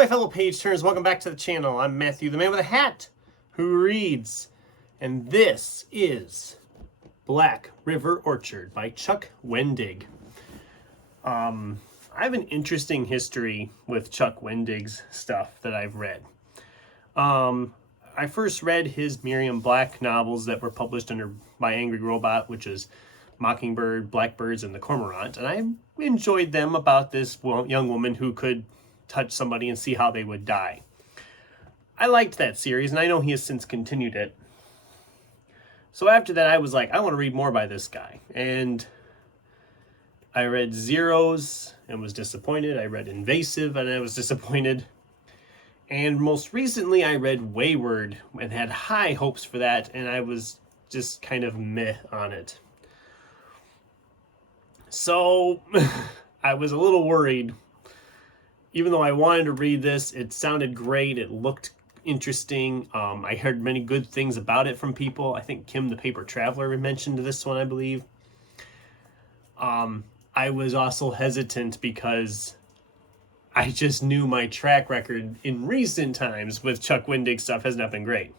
my fellow page turners, welcome back to the channel. I'm Matthew, the man with a hat who reads, and this is Black River Orchard by Chuck Wendig. I have an interesting history with Chuck Wendig's stuff that I've read. I first read his Miriam Black novels that were published under by Angry Robot, which is Mockingbird, Blackbirds, and the Cormorant, and I enjoyed them about this young woman who could touch somebody and see how they would die. I liked that series, and I know he has since continued it. So after that, I was like, I want to read more by this guy. And I read Zeros and was disappointed. I read Invasive and I was disappointed. And most recently, I read Wayward and had high hopes for that, and I was just kind of meh on it. So I was a little worried. Even though I wanted to read this, it sounded great. It looked interesting. I heard many good things about it from people. I think Kim the Paper Traveler mentioned this one, I believe. I was also hesitant because I just knew my track record in recent times with Chuck Wendig stuff has not been great.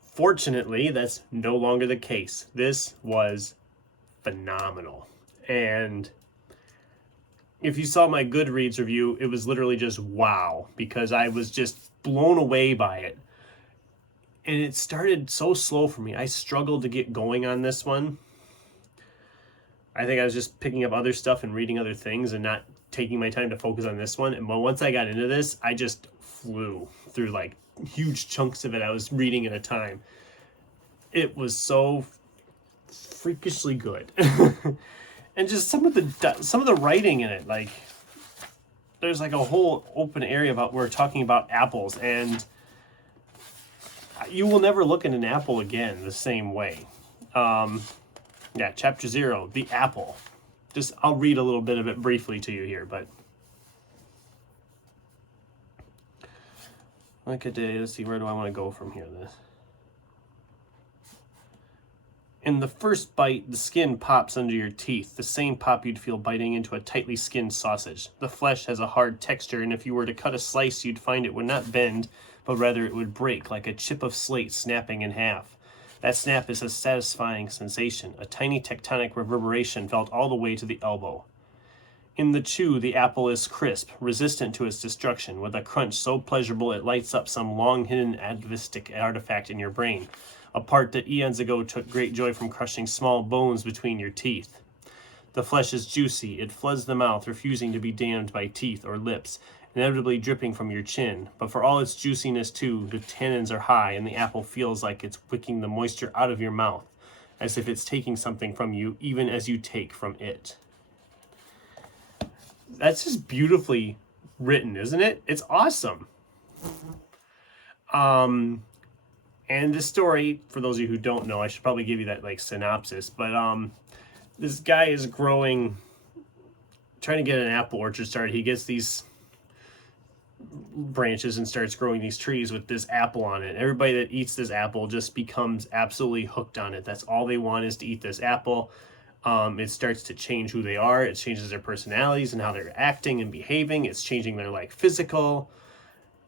Fortunately, that's no longer the case. This was phenomenal. And if you saw my Goodreads review, it was literally just wow, because I was just blown away by it. And it started so slow for me. I struggled to get going on this one. I think I was just picking up other stuff and reading other things and not taking my time to focus on this one. And once I got into this, I just flew through like huge chunks of it I was reading at a time. It was so freakishly good. And just some of the writing in it, like there's like a whole open area about we're talking about apples, and you will never look at an apple again the same way. Yeah, chapter 0, the apple. I'll read a little bit of it briefly to you here, but like a day. Let's see, where do I want to go from here? In the first bite, the skin pops under your teeth, the same pop you'd feel biting into a tightly skinned sausage. The flesh has a hard texture, and if you were to cut a slice, you'd find it would not bend, but rather it would break like a chip of slate snapping in half. That snap is a satisfying sensation, a tiny tectonic reverberation felt all the way to the elbow. In the chew, the apple is crisp, resistant to its destruction, with a crunch so pleasurable it lights up some long-hidden atavistic artifact in your brain. A part that eons ago took great joy from crushing small bones between your teeth. The flesh is juicy. It floods the mouth, refusing to be dammed by teeth or lips, inevitably dripping from your chin. But for all its juiciness, too, the tannins are high, and the apple feels like it's wicking the moisture out of your mouth, as if it's taking something from you, even as you take from it. That's just beautifully written, isn't it? It's awesome. And this story, for those of you who don't know, I should probably give you that like synopsis, but this guy is trying to get an apple orchard started. He gets these branches and starts growing these trees with this apple on it. Everybody that eats this apple just becomes absolutely hooked on it. That's all they want, is to eat this apple. It starts to change who they are. It changes their personalities and how they're acting and behaving. It's changing their like physical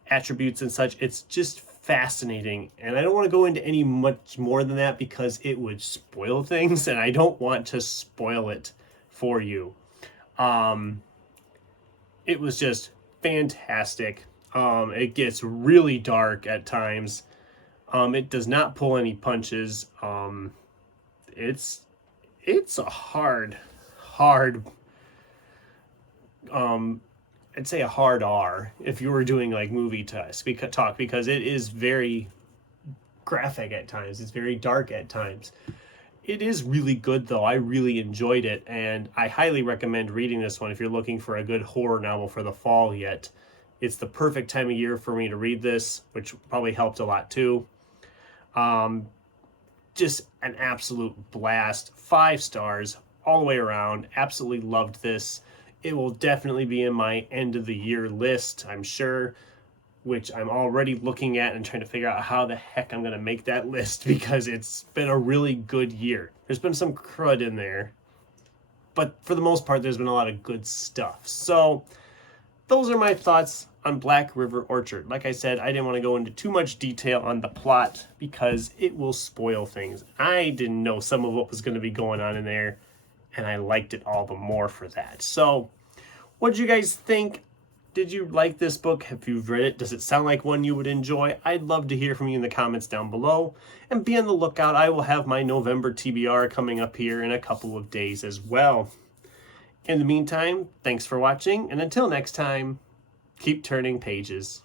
attributes and such. It's just fascinating, and I don't want to go into any much more than that because it would spoil things, and I don't want to spoil it for you. It was just fantastic. It gets really dark at times. It does not pull any punches. It's a hard I'd say a hard R if you were doing like movie talk, because it is very graphic at times. It's very dark at times. It is really good though. I really enjoyed it, and I highly recommend reading this one if you're looking for a good horror novel for the fall yet. It's the perfect time of year for me to read this, which probably helped a lot too. Just an absolute blast. 5 stars all the way around. Absolutely loved this. It will definitely be in my end of the year list, I'm sure, which I'm already looking at and trying to figure out how the heck I'm going to make that list, because it's been a really good year. There's been some crud in there, but for the most part, there's been a lot of good stuff. So those are my thoughts on Black River Orchard. Like I said, I didn't want to go into too much detail on the plot because it will spoil things. I didn't know some of what was going to be going on in there, and I liked it all the more for that. So, what did you guys think? Did you like this book? If you've read it, does it sound like one you would enjoy? I'd love to hear from you in the comments down below. And be on the lookout. I will have my November TBR coming up here in a couple of days as well. In the meantime, thanks for watching, and until next time, keep turning pages.